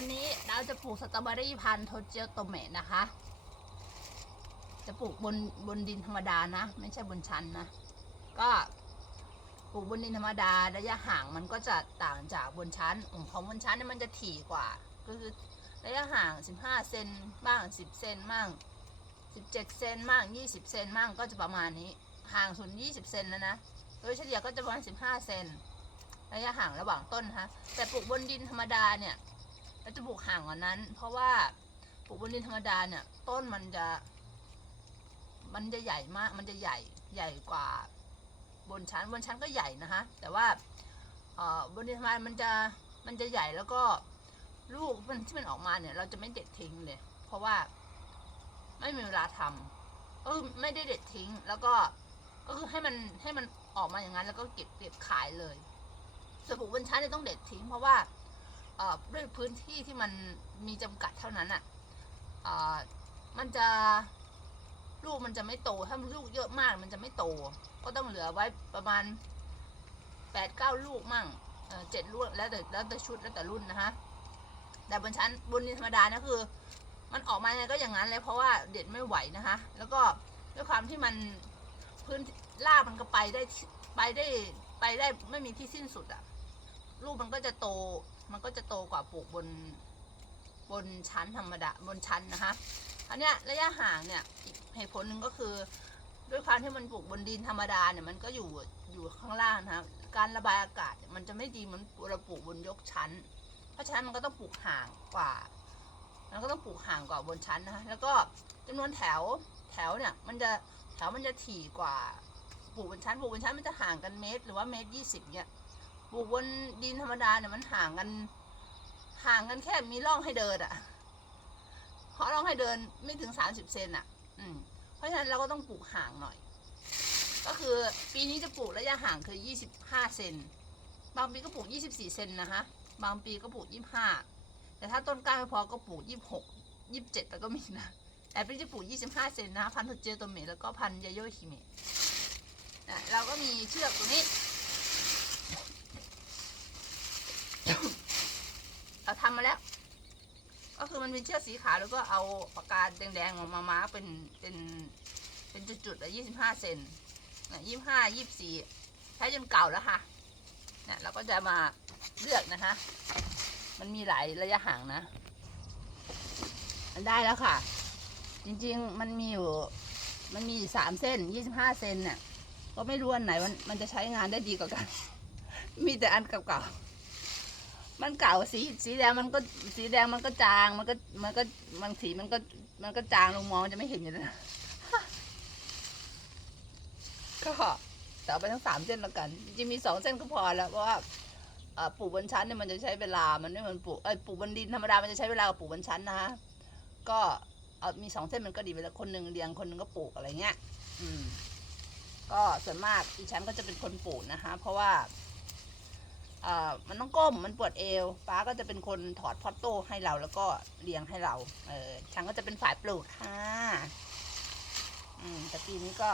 วันนี้เราจะปลูกสตรอเบอรี่พันธุ์โทเจโตเมะนะคะ จะปลูกบนบนดินธรรมดานะ ไม่ใช่บนชั้นนะ ก็ปลูกบนดินธรรมดาระยะห่างมันก็จะต่างจากบนชั้นของของบนชั้นเนี่ยมันจะถี่กว่า ก็คือระยะห่าง 15 เซนบ้าง 10 เซนบ้าง 17 เซนบ้าง 20 เซนบ้างก็จะประมาณนี้ ห่างสุด20 เซนแล้วนะ โดยเฉลี่ยก็จะประมาณ 15 เซนระยะห่างระหว่างต้นนะคะแต่ปลูกบนดินธรรมดาเนี่ย เราจะปลูกห่างกว่านั้น เพราะว่าปลูกบนดินธรรมดาเนี่ย ต้นมันจะ มันจะใหญ่มาก มันจะใหญ่ใหญ่กว่า บนชั้นบนชั้นก็ใหญ่นะคะแต่ว่าบนดินธรรมดามันจะมันจะใหญ่แล้วก็ลูกมันที่มันออกมาเนี่ย เราจะไม่เด็ดทิ้งเลย เพราะว่าไม่มีเวลาทำเออไม่ได้เด็ดทิ้ง แล้วก็ก็คือให้มันให้มันออกมาอย่างนั้น แล้วก็เก็บเก็บขายเลยส่วนปลูกบนชั้นเนี่ยต้องเด็ดทิ้ง เพราะว่า ด้วยพื้นที่ที่มันมีจำกัดเท่านั้นอะอ่อมันจะลูกมันจะไม่โต ถ้าลูกเยอะมากมันจะไม่โต ก็ต้องเหลือไว้ประมาณแปดเก้าลูกมั่งเจ็ดลูกแล้วแต่แล้วแต่ชุดแล้วแต่รุ่นนะคะแต่บนชั้นบนดินธรรมดาเนี่ยคือ มันออกมาไงก็อย่างนั้นเลยเพราะว่าเด็ดไม่ไหวนะคะ แล้วก็ด้วยความที่มันพื้นรามันก็ไปได้ไปได้ไปได้ไม่มีที่สิ้นสุดอะลูกมันก็จะโต มันก็จะโตกว่าปลูกบนบนชั้นธรรมดาบนชั้นนะคะอันเนี้ยระยะห่างเนี่ยอีกเหตุผลหนึ่งก็คือ ด้วยความที่มันปลูกบนดินธรรมดาเนี่ยมันก็อยู่อยู่ข้างล่างนะคะการระบายอากาศมันจะไม่ดีเหมือนเราปลูกบนยกชั้น เพราะฉะนั้นมันก็ต้องปลูกห่างกว่ามันก็ต้องปลูกห่างกว่าบนชั้นนะคะแล้วก็จำนวนแถวแถวเนี่ยมันจะแถวมันจะถี่กว่าปลูกบนชั้นปลูกบนชั้นมันจะห่างกันเมตร หรือว่าเมตรยี่สิบเนี่ย ปลูกบนดินธรรมดาเนี่ยมันห่างกัน ห่างกันแค่มีร่องให้เดินอะ่ะเพราะร่องให้เดินไม่ถึงสามสิบเซนอะ่ะ อืม เพราะฉะนั้นเราก็ต้องปลูกห่างหน่อย ก็คือปีนี้จะปลูกระยะห่างคือยี่สิบห้าเซน บางปีก็ปลูกยี่สิบสี่เซนนะคะ บางปีก็ปลูกยี่ห้า แต่ถ้าต้นกล้าไม่พอก็ปลูกยี่หกยี่สิบเจ็ดแล้วก็มีนะแต่ปีนี้จะปลูกยี่สิบห้าเซนนะพันธุ์เจโตเมแล้วก็พันธุ์ยาโยฮิเมะเราก็มีเชือกตัวนี้ เราทำมา แล้ว ก็คือมันเป็นเชือกสีขาวแล้วก็เอาปากกาแดงๆมามามาร์กเป็นเป็นเป็นจุดๆละยี่สิบห้าเซนนะยี่ห้ายี่สี่ใช้จนเก่าแล้วค่ะเนี่ยเราก็จะมาเลือกนะคะ มันมีหลายระยะห่างนะมันได้แล้วค่ะ จริงๆมันมีอยู่ มันมีสามเส้นยี่สิบห้าเซนเนี่ยก็ไม่รู้อันไหนมันมันจะใช้งานได้ดีกว่ากัน มีแต่อันเก่าๆ มันเก่าสีสีแดงมันก็สีแดงมันก็จางมันก็มันก็บางสีมันก็มันก็จางลงมองจะไม่เห็นอยู่แล้วก็แต่เอาไปทั้งสามเส้นแล้วกันจริงๆมีสองเส้นก็พอแล้วเพราะว่าปลูกบนชั้นเนี่ยมันจะใช้เวลา มันไม่เหมือนปลูกเอ้ยปลูกบนดินธรรมดา มันจะใช้เวลากว่าปลูกบนชั้นนะคะก็เอามีสองเส้นมันก็ดีไปแล้วคนหนึ่งเรียงคนหนึ่งก็ปลูกอะไรเงี้ย อืม ก็ส่วนมากอีฉันก็จะเป็นคนปลูกนะคะ เพราะว่า มันต้องก้มมันปวดเอวป้าก็จะเป็นคนถอดพอตโต้ให้เราแล้วก็เลี้ยงให้เรา เออฉันก็จะเป็นฝ่ายปลูกค่ะอืมแต่ปีนี้ก็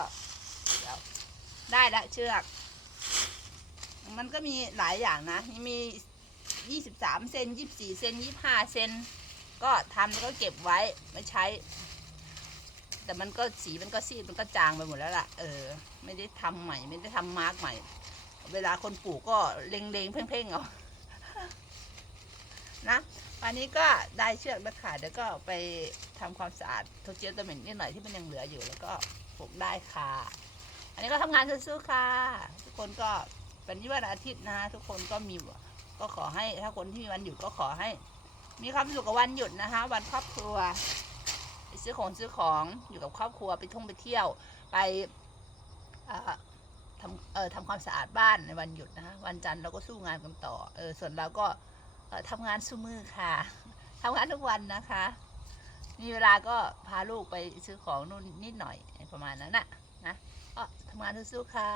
เดี๋ยวได้ละเชือก มันก็มีหลายอย่างนะมียี่สิบสามเซนยี่สี่เซนยี่ห้าเซนก็ทำแล้วก็เก็บไว้ไม่ใช้ แต่มันก็สีมันก็ซีดมันก็จางไปหมดแล้วล่ะ เออ ไม่ได้ทำใหม่ ไม่ได้ทำมาร์กใหม่ เวลาคนปลูกก็เล็งๆเพ่งๆเอานะวันนี้ก็ได้เชือกแล้วค่ะเดี๋ยวก็ไปทำความสะอาดโทเจียตเหม็นนิดหน่อยที่มันยังเหลืออยู่แล้วก็ปลูกได้ค่ะ อันนี้ก็ทำงานสู้ๆค่ะ ทุกคนก็เป็นวันอาทิตย์นะทุกคนก็มีก็ขอให้ถ้าคนที่มีวันหยุดก็ขอให้ มีความสุขกับวันหยุดนะคะ วันครอบครัวซื้อของซื้อของอยู่กับครอบครัวไปท่องไปเที่ยว ไป อทำเอ่อทำความสะอาดบ้านในวันหยุดนะคะวันจันทร์เราก็สู้งานกันต่อเออส่วนเราก็เออทำงานสู้มือค่ะทำงานทุกวันนะคะ มีเวลาก็พาลูกไปซื้อของนู่นนิดหน่อยประมาณนั้นนะนะก็ทำงานสู้ๆค่ะ